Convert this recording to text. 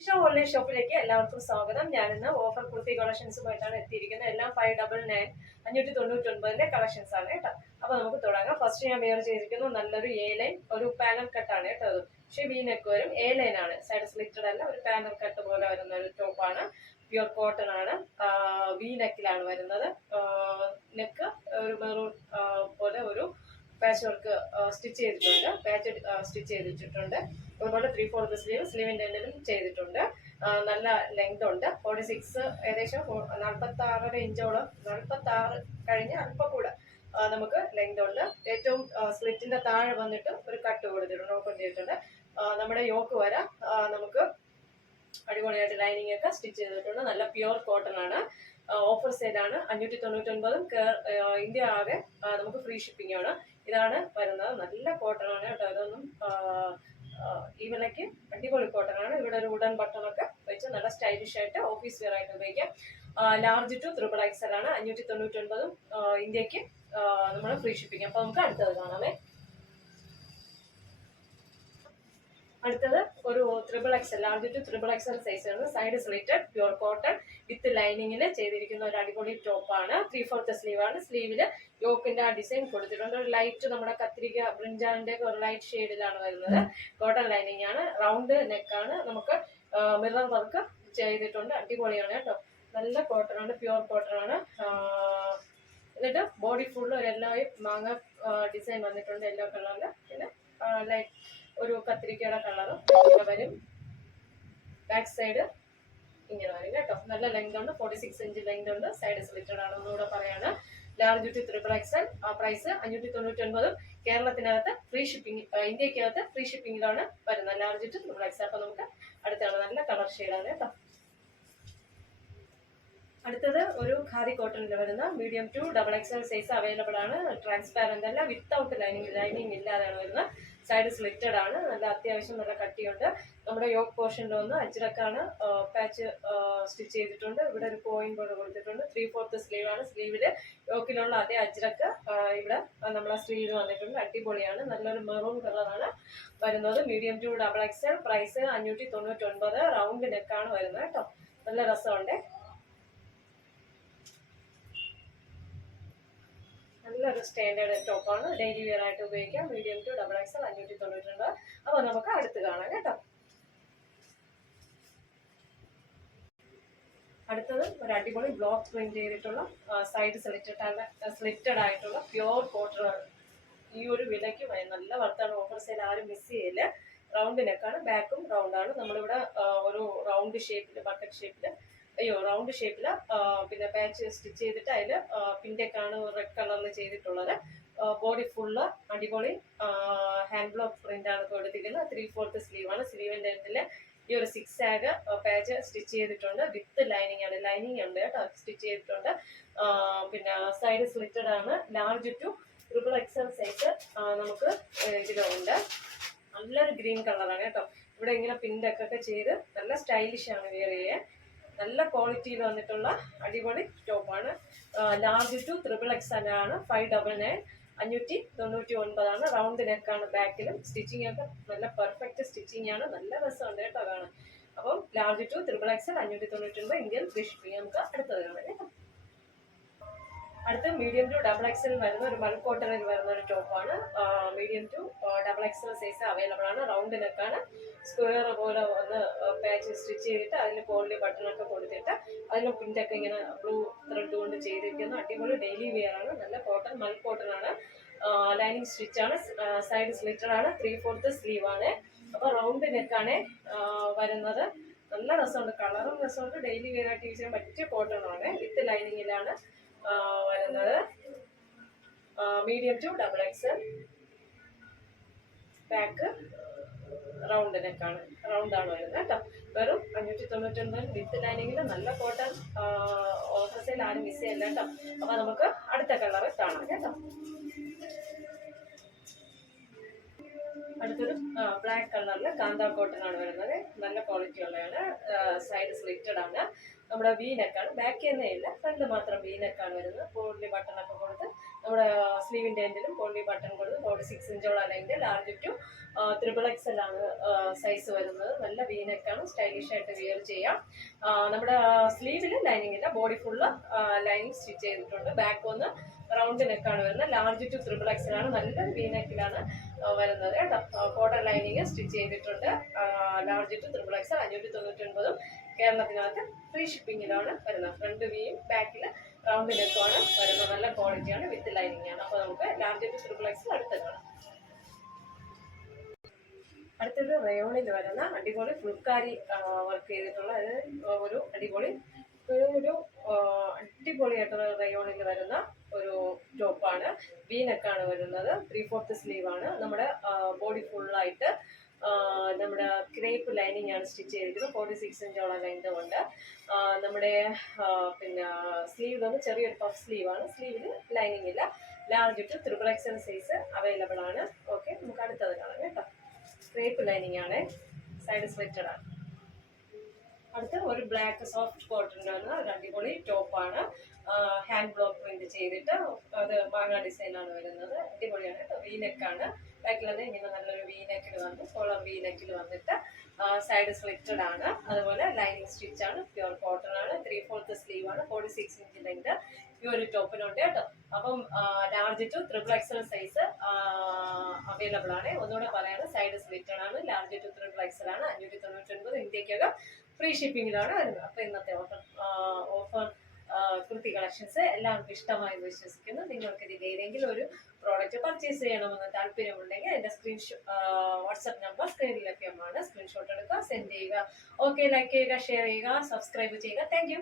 Online ഷോപ്പിലേക്ക് എല്ലാവർക്കും സ്വാഗതം. ഞാനിന്ന് ഓഫർ കുർത്തി കളക്ഷൻസുമായിട്ടാണ് എത്തിയിരിക്കുന്നത്. എല്ലാം 599 599 കളക്ഷൻസ് ആണ് കേട്ടോ. അപ്പൊ നമുക്ക് തുടങ്ങാം. ഫസ്റ്റ് ഞാൻ വെയർ ചെയ്തിരിക്കുന്നു നല്ലൊരു എ ലൈൻ, ഒരു പാനൽ കട്ടാണ് കേട്ടോ. അത് പക്ഷേ വി നെക്ക് വരും. എ ലൈൻ ആണ്, സൈഡ് സ്ലിറ്റഡ് അല്ല, ഒരു പാനൽ കട്ട് പോലെ വരുന്ന ഒരു ടോപ്പാണ്. പ്യുർ കോട്ടൺ ആണ്. വി നെക്കിലാണ് വരുന്നത്. നെക്ക് ഒരു മെറൂൺ പോലെ ഒരു പാച്ച് വർക്ക് സ്റ്റിച്ച് ചെയ്തിട്ടുണ്ട്. പാച്ച് സ്റ്റിച്ച് ചെയ്തിട്ടുണ്ട്. അതുപോലെ 3/4 സ്ലീവിന്റെ എൻഡിലും ചെയ്തിട്ടുണ്ട്. നല്ല ലെങ്ത് ഉണ്ട്. 46 ഏകദേശം 46.5 ഇഞ്ചോളം, 46 കഴിഞ്ഞ് അല്പം കൂടെ നമുക്ക് ലെങ്ത് ഉണ്ട്. ഏറ്റവും സ്ലിറ്റിന്റെ താഴെ വന്നിട്ട് ഒരു കട്ട് കൊടുത്തിട്ടുണ്ട്, ഓപ്പൺ ചെയ്തിട്ടുണ്ട്. നമ്മുടെ യോക്ക് വരെ നമുക്ക് അടിപൊളിയായിട്ട് ലൈനിങ് ഒക്കെ സ്റ്റിച്ച് ചെയ്തിട്ടുണ്ട്. നല്ല പ്യുർ കോട്ടൺ ആണ്. ഓഫർ സെയിലാണ്. 599. ഇന്ത്യ ആകെ നമുക്ക് ഫ്രീ ഷിപ്പിംഗ് ആണ്. ഇതാണ് വരുന്നത്. നല്ല കോട്ടൺ ആണ് കേട്ടോ. അതൊന്നും ഈ വിലയ്ക്ക് അടിപൊളി കോട്ടൺ ആണ്. ഇവിടെ ഒരു വുഡൻ ബട്ടണൊക്കെ വെച്ച് നല്ല സ്റ്റൈലിഷ് ആയിട്ട് ഓഫീസ് വെയർ ആയിട്ട് ഉപയോഗിക്കാം. ലാർജ് ടു XXL ആണ്. 599 ഇന്ത്യക്ക് നമ്മൾ ഫ്രീ ഷിപ്പിംഗ്. അപ്പൊ നമുക്ക് അടുത്തത് കാണാമേ. അടുത്തത് ഒരു XXL, large to XXL size ആണ്. Side slitted pure cotton with ലൈനിങ്ങിൽ ചെയ്തിരിക്കുന്ന ഒരു അടിപൊളി ടോപ്പാണ്. 3/4 സ്ലീവ് ആണ്. സ്ലീവില് യോക്കിന്റെ ആ ഡിസൈൻ കൊടുത്തിട്ടുണ്ട്. ഒരു ലൈറ്റ് നമ്മുടെ കത്തിരിക്ക ബ്രിഞ്ചാലിന്റെ ഒരു ലൈറ്റ് ഷെയ്ഡിലാണ് വരുന്നത്. കോട്ടൺ ലൈനിങ് ആണ്. റൗണ്ട് നെക്കാണ്. നമുക്ക് മിറർ വർക്ക് ചെയ്തിട്ടുണ്ട്. അടിപൊളിയാണ് കേട്ടോ. നല്ല കോട്ടൺ ആണ്, പ്യുർ കോട്ടൺ ആണ്. എന്നിട്ട് ബോഡി ഫുള്ള് ഒരു യെല്ലോ മാങ്ങ ഡിസൈൻ വന്നിട്ടുണ്ട്, യെല്ലോ കളറിൽ. പിന്നെ ലൈറ്റ് ഒരു കത്തിരിക്കയുടെ കളറും വരും. ബാക്ക് സൈഡ് ഇങ്ങനെ വരും കേട്ടോ. നല്ല ലെങ്ത് ഉണ്ട്. 46 ഇഞ്ച് ലെങ്ത് ഉണ്ട്. സൈഡ് സ്ലിറ്റഡ് ആണ് ഒന്നുകൂടെ പറയാണ്. Large to XXL. പ്രൈസ് 599. കേരളത്തിനകത്ത് ഫ്രീ ഷിപ്പിംഗ്, ഇന്ത്യക്കകത്ത് ഫ്രീ ഷിപ്പിംഗിലാണ് വരുന്നത്. Large to XXL. അപ്പൊ നമുക്ക് അടുത്താണ് നല്ല കളർ ഷെയ്ഡാണ് കേട്ടോ. അടുത്തത് ഒരു ഖാദി കോട്ടണിൽ വരുന്ന medium to XXL size available ആണ്. ട്രാൻസ്പാരന്റ് അല്ല, വിത്തൗട്ട് ലൈനിങ് ഇല്ലാതെയാണ് വരുന്നത്. സൈഡ് സ്ലിറ്റഡ് ആണ്. നല്ല അത്യാവശ്യം നല്ല കട്ടിയുണ്ട്. നമ്മുടെ യോക്ക് പോർഷനിൽ ഒന്ന് അജ്രക്കാണ് പാച്ച് സ്റ്റിച്ച് ചെയ്തിട്ടുണ്ട്. ഇവിടെ ഒരു പോയിന്റ് പോലെ കൊടുത്തിട്ടുണ്ട്. 3/4 സ്ലീവ് ആണ്. സ്ലീവില് യോക്കിലുള്ള അതേ അജ്രക്ക് ഇവിടെ നമ്മളെ സ്ലീവ് വന്നിട്ടുണ്ട്. അടിപൊളിയാണ്. നല്ലൊരു മെറൂൺ കളറാണ് വരുന്നത്. Medium to XXL. Price 599. Round നെക്കാണ് വരുന്നത് കേട്ടോ. നല്ല രസമുണ്ട്. നല്ലൊരു സ്റ്റാൻഡേർഡ് ടോപ്പാണ്. ഡെയിലി വെയർ ആയിട്ട് ഉപയോഗിക്കാം. Medium to XXL. 599. അപ്പൊ നമുക്ക് അടുത്ത് കാണാം കേട്ടോ. അടുത്തത് ഒരു അടിപൊളി ബ്ലോക്ക് പ്രിന്റ് ചെയ്തിട്ടുള്ള സൈഡ് സ്ലിറ്റഡ് ആയിട്ടുള്ള പ്യുർ കോട്ടൺ ആണ്. ഈ ഒരു വിലയ്ക്ക് നല്ല വർത്താണ്. ഓഫർ സെയിൽ ആരും മിസ് ചെയ്യില്ല. റൗണ്ട് നെക്കാണ്. ബാക്കും റൗണ്ട് ആണ്. നമ്മളിവിടെ ഒരു റൗണ്ട് ഷേപ്പില്, ബക്കറ്റ് ഷേപ്പില്, റൗണ്ട് ഷേപ്പില് പിന്നെ പാച്ച് സ്റ്റിച്ച് ചെയ്തിട്ട് അതിൽ പിൻ്റെക്കാണ് റെഡ് കളറിൽ ചെയ്തിട്ടുള്ളത്. ബോഡി ഫുള്ള് അടിപൊളി ഹാൻഡ് ബ്ലോക്ക് പ്രിന്റ് ആണ് കൊടുത്തിരിക്കുന്നത്. 3/4 സ്ലീവ് ആണ്. സ്ലീവിൻ്റെ എൻഡില് ഈ ഒരു 6 ആഗ് പാച്ച് സ്റ്റിച്ച് ചെയ്തിട്ടുണ്ട്. വിത്ത് ലൈനിങ് ആണ്. ലൈനിങ് ഉണ്ട് കേട്ടോ. സ്റ്റിച്ച് ചെയ്തിട്ടുണ്ട്. പിന്നെ സൈഡ് സ്ലിറ്റഡ് ആണ്. ലാർജ് ടു XXL സൈസ് നമുക്ക് ഇതിലുണ്ട്. നല്ലൊരു ഗ്രീൻ കളറാണ് കേട്ടോ. ഇവിടെ ഇങ്ങനെ പിൻ്റൊക്കെ ചെയ്ത് നല്ല സ്റ്റൈലിഷ് ആണ് വെയർ ചെയ്യാൻ. നല്ല ക്വാളിറ്റിയിൽ വന്നിട്ടുള്ള അടിപൊളി ടോപ്പാണ്. ലാർജ് ടു XXL ആണ്. 599. 599 റൗണ്ട് നെക്കാണ്. ബാക്കിലും സ്റ്റിച്ചിങ് ഒക്കെ നല്ല പെർഫെക്റ്റ് സ്റ്റിച്ചിങ് ആണ്. നല്ല രസമുണ്ട് കേട്ടോ കാണാൻ. അപ്പം large to XXL 599 Indian free shipping. നമുക്ക് അടുത്തത് കാണാം കേട്ടോ. അടുത്ത മീഡിയം ടു XXL വരുന്ന ഒരു മൽ കോട്ടണിൽ വരുന്ന ഒരു ടോപ്പാണ്. Medium to XXL size available ആണ്. റൗണ്ട് നെക്കാണ്. സ്ക്വയർ പോലെ വന്ന് പാച്ച് സ്റ്റിച്ച് ചെയ്തിട്ട് അതിൽ കോളിൽ ബട്ടണൊക്കെ കൊടുത്തിട്ട് അതിന് പിൻ്റൊക്കെ ഇങ്ങനെ ബ്ലൂ ത്രെഡ് കൊണ്ട് ചെയ്തിരിക്കുന്ന അടിപൊളി ഡെയിലി വെയർ ആണ്. നല്ല കോട്ടൺ, മൽ കോട്ടൺ ആണ്. ലൈനിങ് സ്റ്റിച്ച് ആണ്. സൈഡ് സ്ലിറ്റഡ് ആണ്. 3/4 സ്ലീവ് ആണ്. അപ്പൊ റൗണ്ട് നെക്കാണ് വരുന്നത്. നല്ല രസമുണ്ട്. കളറും രസമുണ്ട്. ഡെയിലി വെയർ ആയിട്ട് യൂസ് ചെയ്യാൻ പറ്റിയ കോട്ടൺ ആണ്. വിത്ത് ലൈനിങ്ങിലാണ് വരുന്നത്. Medium to XXL. Back round നെക്കാണ്. റൗണ്ട് ആണ് വരുന്നത് കേട്ടോ. വെറും 599 വിത്ത് ലൈനിങ്ങിൽ നല്ല കോട്ടൺ. ഓഫർ സെയിൽ ആരും മിസ് ചെയ്യല്ല കേട്ടോ. അപ്പൊ നമുക്ക് അടുത്ത കളർ കാണാം കേട്ടോ. അടുത്തൊരു ബ്ലാക്ക് കളറിൽ കാന്ത കോട്ടൺ ആണ് വരുന്നത്. നല്ല ക്വാളിറ്റി ഉള്ളതാണ്. സൈഡ് സ്ലിറ്റഡ് ആണ്. നമ്മുടെ വി നെക്കാണ്, ബാക്ക് എന്നേ ഇല്ല, ഫ്രണ്ട് മാത്രം വി നെക്കാണ് വരുന്നത്. പോളി ബട്ടൺ ഒക്കെ കൊടുത്ത് നമ്മുടെ സ്ലീവിൻ്റെ എൻഡിലും പോളി ബട്ടൺ കൊടുത്ത് 46 ഇഞ്ചോളം അല്ലെങ്കിൽ ലാർജ് ടു XXL ആണ് സൈസ് വരുന്നത്. നല്ല വി നെക്കാണ്, സ്റ്റൈലിഷ് ആയിട്ട് വിയർ ചെയ്യാം. നമ്മുടെ സ്ലീവിൽ ലൈനിങ് ഇല്ല, ബോഡി ഫുള്ള് ലൈനിങ് സ്റ്റിച്ച് ചെയ്തിട്ടുണ്ട്. ബാക്ക് ഒന്ന് റൗണ്ട് നെക്കാണ് വരുന്നത്. ലാർജ് ടു XXL ആണ്, നല്ലൊരു വി നെക്കിലാണ് വരുന്നത് കേട്ടോ. കോട്ടൺ ലൈനിങ് സ്റ്റിച്ച് ചെയ്തിട്ടുണ്ട്. ലാർജ് ടു XXL 599 കേരളത്തിനകത്ത് ഫ്രീ ഷിപ്പിങ്ങിലാണ് വരുന്നത്. ഫ്രണ്ട് വിയും ബാക്കിൽ റൗണ്ട് നെക്കുമാണ് വരുന്നത്. നല്ല ക്വാളിറ്റിയാണ്, വിത്ത് ലൈനിങ് ആണ്. അപ്പോൾ നമുക്ക് ലാർജ് ടു XXL അടുത്ത് കാണാം. അടുത്തത് റയോണിൽ വരുന്ന അടിപൊളി ഫുൾക്കാരി വർക്ക് ചെയ്തിട്ടുള്ള ഒരു അടിപൊളി അടിപൊളിയായിട്ടുള്ള റയോണിൽ വരുന്ന ഒരു ടോപ്പാണ്. വി നെക്കാണ് വരുന്നത്. 3/4 സ്ലീവാണ്. നമ്മുടെ ബോഡി ഫുള്ളായിട്ട് നമ്മുടെ ക്രേപ്പ് ലൈനിങ് ആണ് സ്റ്റിച്ച് ചെയ്തിരിക്കുന്നത്. 46 ഇഞ്ചോളം ലെങ്ത് ഉണ്ട്. നമ്മുടെ പിന്നെ സ്ലീവ് തന്നെ ചെറിയൊരു പഫ് സ്ലീവാണ്. സ്ലീവിൽ ലൈനിങ് ഇല്ല. Large to XXL size available ആണ്. ഓക്കെ, നമുക്ക് അടുത്തത് കാണാം കേട്ടോ. ക്രേപ്പ് ലൈനിങ് ആണ്, സൈഡ് സ്ലിറ്റഡ് ആണ്. അടുത്ത ഒരു ബ്ലാക്ക് സോഫ്റ്റ് കോട്ടൻ്റെ വന്ന ഒരു അടിപൊളി ടോപ്പാണ്. ഹാൻഡ് ബ്ലോക്ക് പ്രിന്റ് ചെയ്തിട്ട് അത് മാങ്ങ ഡിസൈനാണ് വരുന്നത്. അടിപൊളിയാണ് കേട്ടോ. വി നെക്കാണ്. ബാക്കിലത് ഇങ്ങനെ നല്ലൊരു വി നെക്കിൽ വന്ന് കോളർ വി നെക്കിൽ വന്നിട്ട് സൈഡ് സ്ലിറ്റഡ് ആണ്. അതുപോലെ ലൈനിങ് സ്റ്റിച്ച് ആണ്, പ്യുവർ കോട്ടൺ ആണ്. 3/4 സ്ലീവ് ആണ്. 46 ഇഞ്ച് ലെങ്ത് ഈ ഒരു ടോപ്പിനുണ്ട് കേട്ടോ. അപ്പം large to XXL size available ആണ്. ഒന്നുകൂടെ പറയാണ്, സൈഡ് സ്ലിറ്റഡ് ആണ്, ലാർജ് ടു XXL ആണ്. 599 ഇന്ത്യക്കകം ഫ്രീ ഷിപ്പിങ്ങിലാണ് വരുന്നത്. അപ്പോൾ ഇന്നത്തെ ഓഫർ കുർത്തി കളക്ഷൻസ് എല്ലാവർക്കും ഇഷ്ടമായെന്ന് വിശ്വസിക്കുന്നു. നിങ്ങൾക്ക് ഇതിൽ ഏതെങ്കിലും ഒരു പ്രോഡക്റ്റ് പർച്ചേസ് ചെയ്യണമെന്ന് താല്പര്യമുണ്ടെങ്കിൽ എൻ്റെ വാട്സപ്പ് നമ്പർ സ്ക്രീനിൽ ലഭ്യമാണ്. സ്ക്രീൻഷോട്ട് എടുക്കുക, സെൻഡ് ചെയ്യുക. ഓക്കെ, ലൈക്ക് ചെയ്യുക, ഷെയർ ചെയ്യുക, സബ്സ്ക്രൈബ് ചെയ്യുക. Thank you.